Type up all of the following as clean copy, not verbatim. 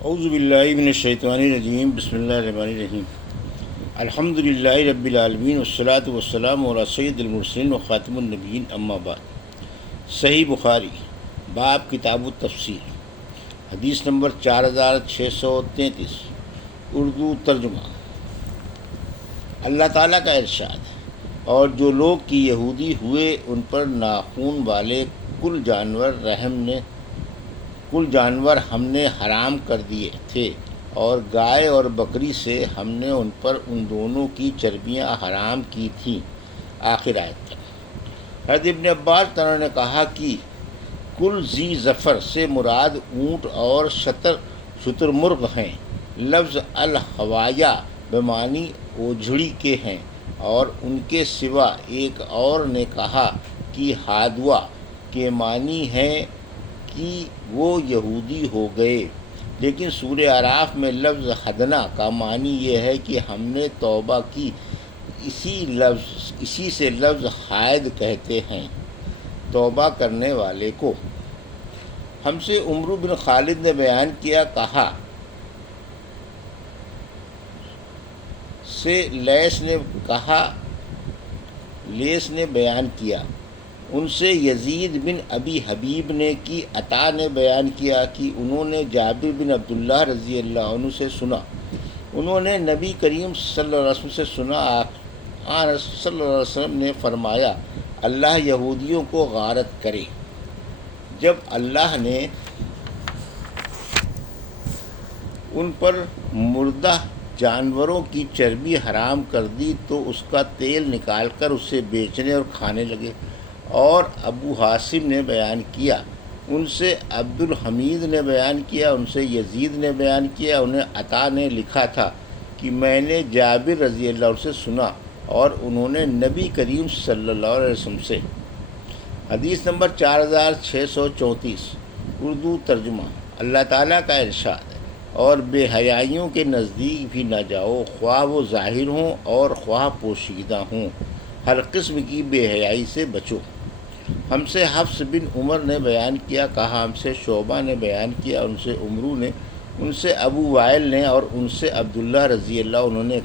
اعوذ باللہ من الشیطان الرجیم، بسم اللہ الرحمن الرحیم۔ الحمد للہ رب العالمین والصلاة والسلام علی سید المرسلین و خاتم النبیین، اما بعد۔ صحیح بخاری، باب کتاب التفسیر، حدیث نمبر 4633، اردو ترجمہ۔ اللہ تعالیٰ کا ارشاد ہے، اور جو لوگ کی یہودی ہوئے ان پر ناخون والے کل جانور ہم نے حرام کر دیے تھے، اور گائے اور بکری سے ہم نے ان پر ان دونوں کی چربیاں حرام کی تھیں، آخر آیت تک۔ حضرت ابن عباس نے کہا کہ کل ذی ظفر سے مراد اونٹ اور شتر مرغ ہیں۔ لفظ الحوایا بمعنی اوجھڑی کے ہیں، اور ان کے سوا ایک اور نے کہا کہ ہادوا کے معنی ہے کہ وہ یہودی ہو گئے، لیکن سورہ اعراف میں لفظ حدنا کا معنی یہ ہے کہ ہم نے توبہ کی۔ اسی سے لفظ حائد کہتے ہیں توبہ کرنے والے کو۔ ہم سے عمرو بن خالد نے بیان کیا، کہا سے لیس نے بیان کیا، ان سے یزید بن ابی حبیب نے کی، عطا نے بیان کیا کہ انہوں نے جابر بن عبداللہ رضی اللہ عنہ سے سنا، انہوں نے نبی کریم صلی اللہ علیہ وسلم سے سنا، آن صلی اللہ علیہ وسلم نے فرمایا، اللہ یہودیوں کو غارت کرے۔ جب اللہ نے ان پر مردہ جانوروں کی چربی حرام کر دی تو اس کا تیل نکال کر اسے بیچنے اور کھانے لگے۔ اور ابو حاسم نے بیان کیا، ان سے عبد الحمید نے بیان کیا، ان سے یزید نے بیان کیا، انہیں عطا نے لکھا تھا کہ میں نے جابر رضی اللہ عنہ سے سنا، اور انہوں نے نبی کریم صلی اللہ علیہ وسلم سے۔ حدیث نمبر 4634، اردو ترجمہ۔ اللہ تعالیٰ کا ارشاد ہے، اور بے حیائیوں کے نزدیک بھی نہ جاؤ، خواہ وہ ظاہر ہوں اور خواہ پوشیدہ ہوں، ہر قسم کی بے حیائی سے بچو۔ ہم سے حفص بن عمر نے بیان کیا، کہا ہم سے شعبہ نے بیان کیا، ان سے عمرو نے، ان سے ابو وائل نے، اور ان سے عبداللہ رضی اللہ عنہ نے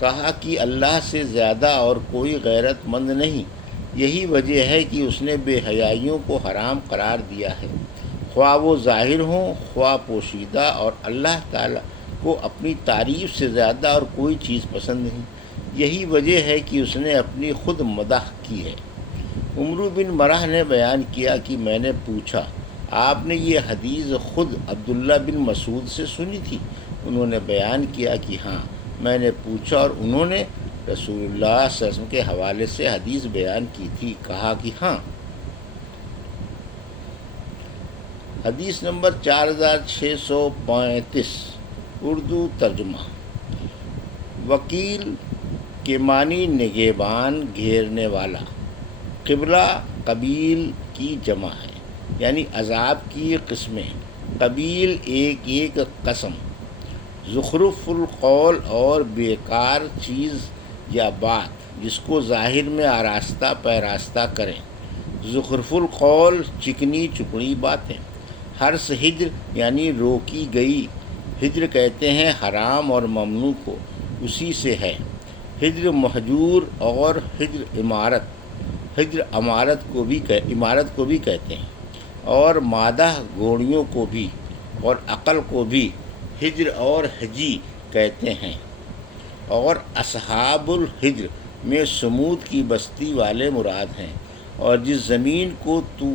کہا کہ اللہ سے زیادہ اور کوئی غیرت مند نہیں، یہی وجہ ہے کہ اس نے بے حیائیوں کو حرام قرار دیا ہے، خواہ وہ ظاہر ہوں خواہ پوشیدہ، اور اللہ تعالیٰ کو اپنی تعریف سے زیادہ اور کوئی چیز پسند نہیں، یہی وجہ ہے کہ اس نے اپنی خود مدح کی ہے۔ عمرو بن مرہ نے بیان کیا کہ میں نے پوچھا، آپ نے یہ حدیث خود عبداللہ بن مسعود سے سنی تھی؟ انہوں نے بیان کیا کہ ہاں، میں نے پوچھا اور انہوں نے رسول اللہ صلی اللہ علیہ وسلم کے حوالے سے حدیث بیان کی تھی، کہا کہ ہاں۔ حدیث نمبر 4635، اردو ترجمہ۔ وکیل کے معنی نگہبان، گھیرنے والا۔ قبلہ قبیل کی جمع ہے، یعنی عذاب کی قسمیں، قبیل ایک قسم۔ زخرف القول اور بیکار چیز یا بات جس کو ظاہر میں آراستہ پیراستہ کریں۔ زخرف القول چکنی چپڑی باتیں۔ حرص ہجر یعنی روکی گئی، ہجر کہتے ہیں حرام اور ممنوع کو، اسی سے ہے۔ ہجر مہجور اور ہجر عمارت، ہجر عمارت کو بھی کہتے ہیں، اور مادہ گھوڑیوں کو بھی، اور عقل کو بھی ہجر اور حجی کہتے ہیں۔ اور اصحاب الحجر میں سمود کی بستی والے مراد ہیں، اور جس زمین کو تو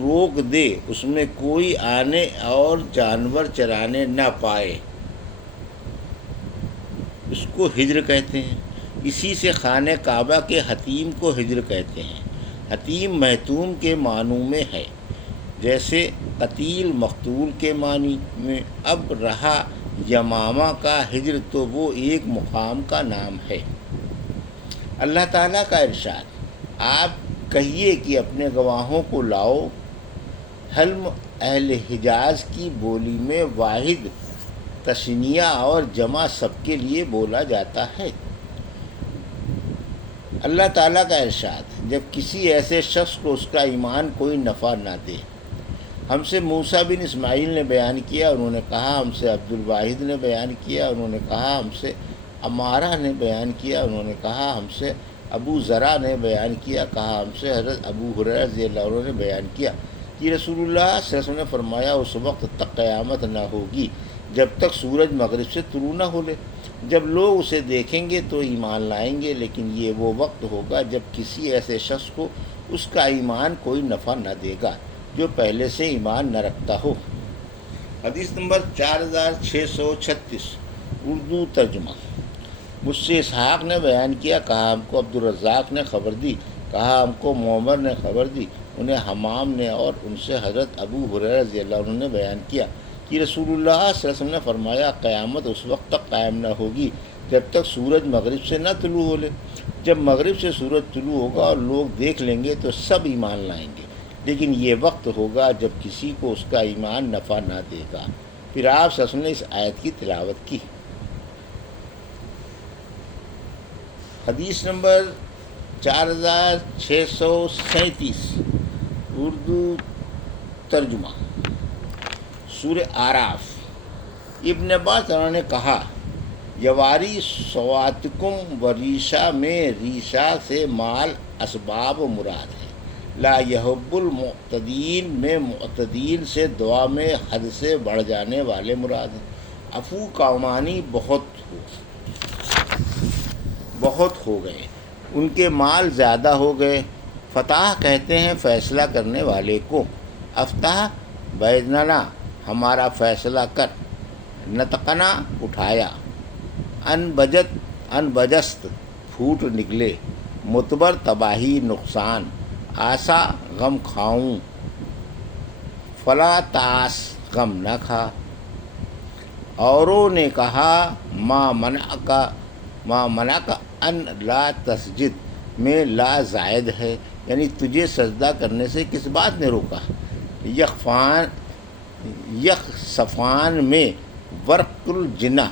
روک دے اس میں کوئی آنے اور جانور چرانے نہ پائے، اس کو ہجر کہتے ہیں۔ اسی سے خانہ کعبہ کے حتیم کو ہجر کہتے ہیں۔ حتیم محتوم کے معنوں میں ہے، جیسے قتیل مقتول کے معنی میں۔ اب رہا یمامہ کا ہجر تو وہ ایک مقام کا نام ہے۔ اللہ تعالیٰ کا ارشاد، آپ کہیے کہ اپنے گواہوں کو لاؤ۔ حلم اہل حجاز کی بولی میں واحد تثنیہ اور جمع سب کے لیے بولا جاتا ہے۔ اللہ تعالیٰ کا ارشاد، جب کسی ایسے شخص کو اس کا ایمان کوئی نفع نہ دے ہم سے موسیٰ بن اسماعیل نے بیان کیا، انہوں نے کہا ہم سے عبد الواحد نے بیان کیا، انہوں نے کہا ہم سے عمارہ نے بیان کیا، انہوں نے کہا ہم سے ابو ذرا نے بیان کیا، کہا ہم سے حضرت ابو ہریرہ رضی اللہ عنہ نے بیان کیا کہ رسول اللہ صلی اللہ علیہ وسلم نے فرمایا اس وقت تک قیامت نہ ہوگی جب تک سورج مغرب سے طلوع نہ ہو لے، جب لوگ اسے دیکھیں گے تو ایمان لائیں گے، لیکن یہ وہ وقت ہوگا جب کسی ایسے شخص کو اس کا ایمان کوئی نفع نہ دے گا جو پہلے سے ایمان نہ رکھتا ہو۔ حدیث نمبر 4636 اردو ترجمہ۔ مجھ سے اسحاق نے بیان کیا، کہا ہم کو عبد الرزاق نے خبر دی، کہا ہم کو معمر نے خبر دی، انہیں حمام نے اور ان سے حضرت ابو ہریرہ رضی اللہ عنہ نے بیان کیا کہ رسول اللہ صلی اللہ علیہ وسلم نے فرمایا قیامت اس وقت تک قائم نہ ہوگی جب تک سورج مغرب سے نہ طلوع ہو لے، جب مغرب سے سورج طلوع ہوگا اور لوگ دیکھ لیں گے تو سب ایمان لائیں گے، لیکن یہ وقت ہوگا جب کسی کو اس کا ایمان نفع نہ دے گا۔ پھر آپ صلی اللہ علیہ وسلم نے اس آیت کی تلاوت کی۔ حدیث نمبر 4637 اردو ترجمہ۔ سورہ اعراف۔ ابن عباس نے کہا یواری سواتکم و ریشہ میں ریشہ سے مال اسباب مراد ہے، لا یحب المعتدین میں معتدین سے دعا میں حد سے بڑھ جانے والے مراد ہیں۔ عفو کا معنی بہت ہو گئے، ان کے مال زیادہ ہو گئے۔ فتح کہتے ہیں فیصلہ کرنے والے کو، افتح بیننا ہمارا فیصلہ کر، نطقنا اٹھایا، انبجست پھوٹ نکلے، متبر تباہی نقصان، آسا غم کھاؤں، فلا تاس غم نہ کھا۔ اوروں نے کہا ما منع کا ان لا تسجد میں لا زائد ہے، یعنی تجھے سجدہ کرنے سے کس بات نے روکا۔ یخصفان میں ورق الجنہ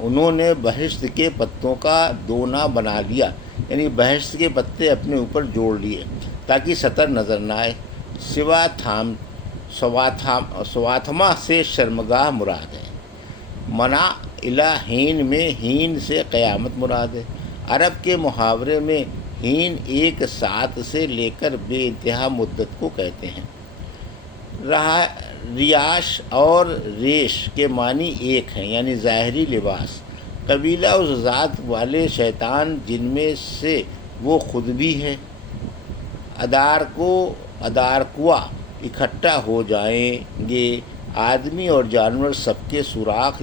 انہوں نے بہشت کے پتوں کا دونا بنا لیا، یعنی بہشت کے پتے اپنے اوپر جوڑ لیے تاکہ سطر نظر نہ آئے۔ سواتھما سے شرمگاہ مراد ہے۔ منع الہین میں ہین سے قیامت مراد ہے۔ عرب کے محاورے میں ہین ایک ساتھ سے لے کر بے انتہا مدت کو کہتے ہیں۔ ریاش اور ریش کے معنی ایک ہیں، یعنی ظاہری لباس۔ قبیلہ اس ذات والے شیطان جن میں سے وہ خود بھی ہے۔ ادارکوا اکٹھا ہو جائیں گے، آدمی اور جانور سب کے سوراخ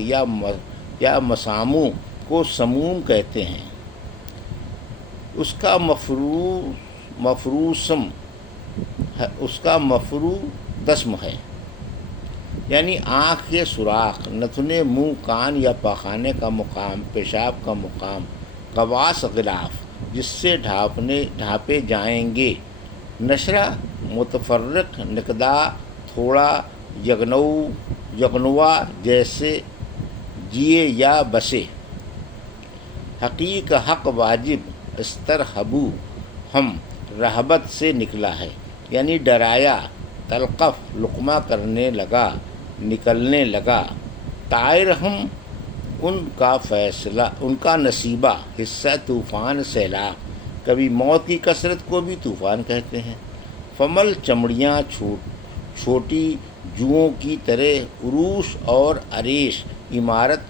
یا مساموں کو سموم کہتے ہیں۔ اس کا مفرودسم ہے، یعنی آنکھ کے سوراخ، نتنے، منہ، کان یا پاخانے کا مقام، پیشاب کا مقام۔ قواس غلاف جس سے ڈھانپے جائیں گے۔ نشرہ متفرق، نقدا تھوڑا، یغنوا جیسے جیے یا بسے۔ حقیق حق واجب، استرہبو ہم رہبت سے نکلا ہے، یعنی ڈرایا۔ تلقف لقمہ کرنے لگا، نکلنے لگا۔ طائر ہم ان کا نصیبہ، حصہ طوفان سیلاب۔ کبھی موت کی کثرت کو بھی طوفان کہتے ہیں۔ فمل چمڑیاں چھوٹی جوؤں کی طرح، عروش اور عریش عمارت۔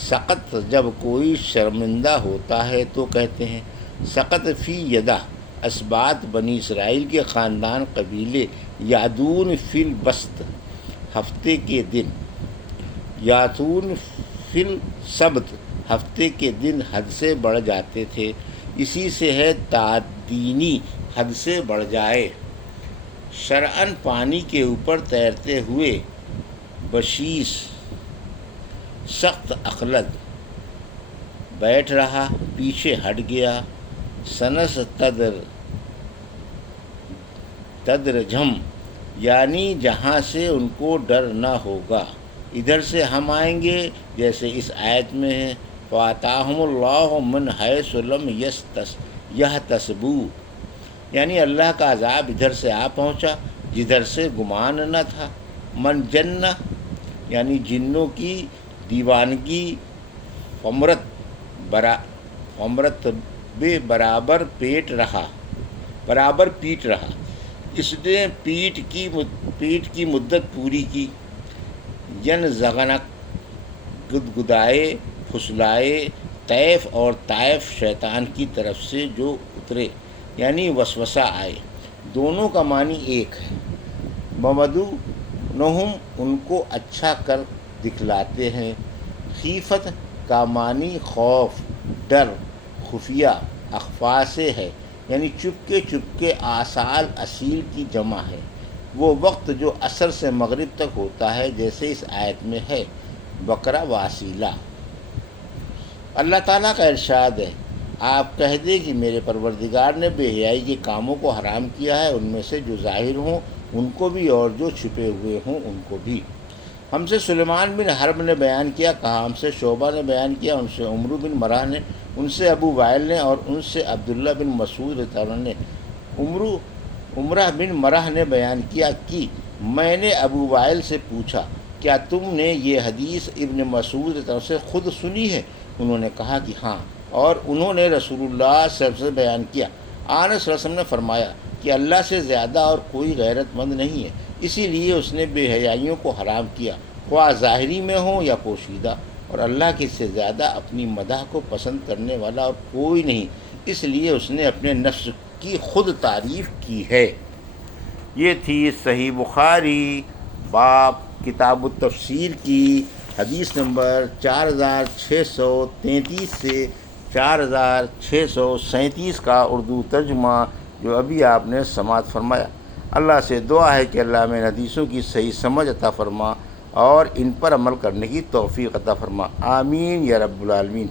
سقط جب کوئی شرمندہ ہوتا ہے تو کہتے ہیں۔ سقط فی یدہ اسباط بنی اسرائیل کے خاندان قبیلے، یادون فی البسط ہفتے کے دن، یاتون فی السبت ہفتے کے دن حد سے بڑھ جاتے تھے، اسی سے ہے تعدینی حد سے بڑھ جائے۔ شرعاً پانی کے اوپر تیرتے ہوئے، بشیش سخت اخلد، بیٹھ رہا پیچھے ہٹ گیا۔ سنس تدرجم یعنی جہاں سے ان کو ڈر نہ ہوگا، ادھر سے ہم آئیں گے، جیسے اس آیت میں ہے فَآتَاهُمُ اللَّهُ مِنْ حَيْثُ لَمْ يَحْتَسِبُوا، یعنی اللہ کا عذاب ادھر سے آ پہنچا جدھر سے گمان نہ تھا۔ من جن یعنی جنوں کی دیوانگی فمرت بے برابر پیٹ رہا، اس نے پیٹ کی مدت پوری کی۔ ین زغنک گدگدائے پھسلائے، طیف اور طائف شیطان کی طرف سے جو اترے یعنی وسوسہ آئے، دونوں کا معنی ایک ہے۔ ممدو نہم ان کو اچھا کر دکھلاتے ہیں۔ خیفت کا معنی خوف، ڈر، خفیہ، اخفا سے ہے، یعنی چپکے آصال اصیل کی جمع ہے، وہ وقت جو عصر سے مغرب تک ہوتا ہے، جیسے اس آیت میں ہے۔ بقرہ واسیلہ۔ اللہ تعالیٰ کا ارشاد ہے، آپ کہہ دیں کہ میرے پروردگار نے بے حیائی کے کاموں کو حرام کیا ہے، ان میں سے جو ظاہر ہوں ان کو بھی اور جو چھپے ہوئے ہوں ان کو بھی۔ ہم سے سلیمان بن حرب نے بیان کیا، کہا ہم سے شعبہ نے بیان کیا، ان سے عمرو بن مرہ نے، ان سے ابو وائل نے، اور ان سے عبداللہ بن مسعود رضی اللہ عنہ نے۔ عمرہ بن مرہ نے بیان کیا کہ میں نے ابو وائل سے پوچھا، کیا تم نے یہ حدیث ابن مسعود رضی اللہ عنہ سے خود سنی ہے؟ انہوں نے کہا کہ ہاں، اور انہوں نے رسول اللہ صلی اللہ علیہ وسلم سے بیان کیا۔ آن صلی اللہ علیہ وسلم نے فرمایا کہ اللہ سے زیادہ اور کوئی غیرت مند نہیں ہے، اسی لیے اس نے بے حیائیوں کو حرام کیا، خواہ ظاہری میں ہوں یا پوشیدہ، اور اللہ کے سے زیادہ اپنی مدح کو پسند کرنے والا اور کوئی نہیں، اس لیے اس نے اپنے نفس کی خود تعریف کی ہے۔ یہ تھی صحیح بخاری باب کتاب التفسیر کی حدیث نمبر 4633 سے 4637 کا اردو ترجمہ، جو ابھی آپ نے سماعت فرمایا۔ اللہ سے دعا ہے کہ اللہ میں حدیثوں کی صحیح سمجھ عطا فرما اور ان پر عمل کرنے کی توفیق عطا فرما، آمین یا رب العالمین۔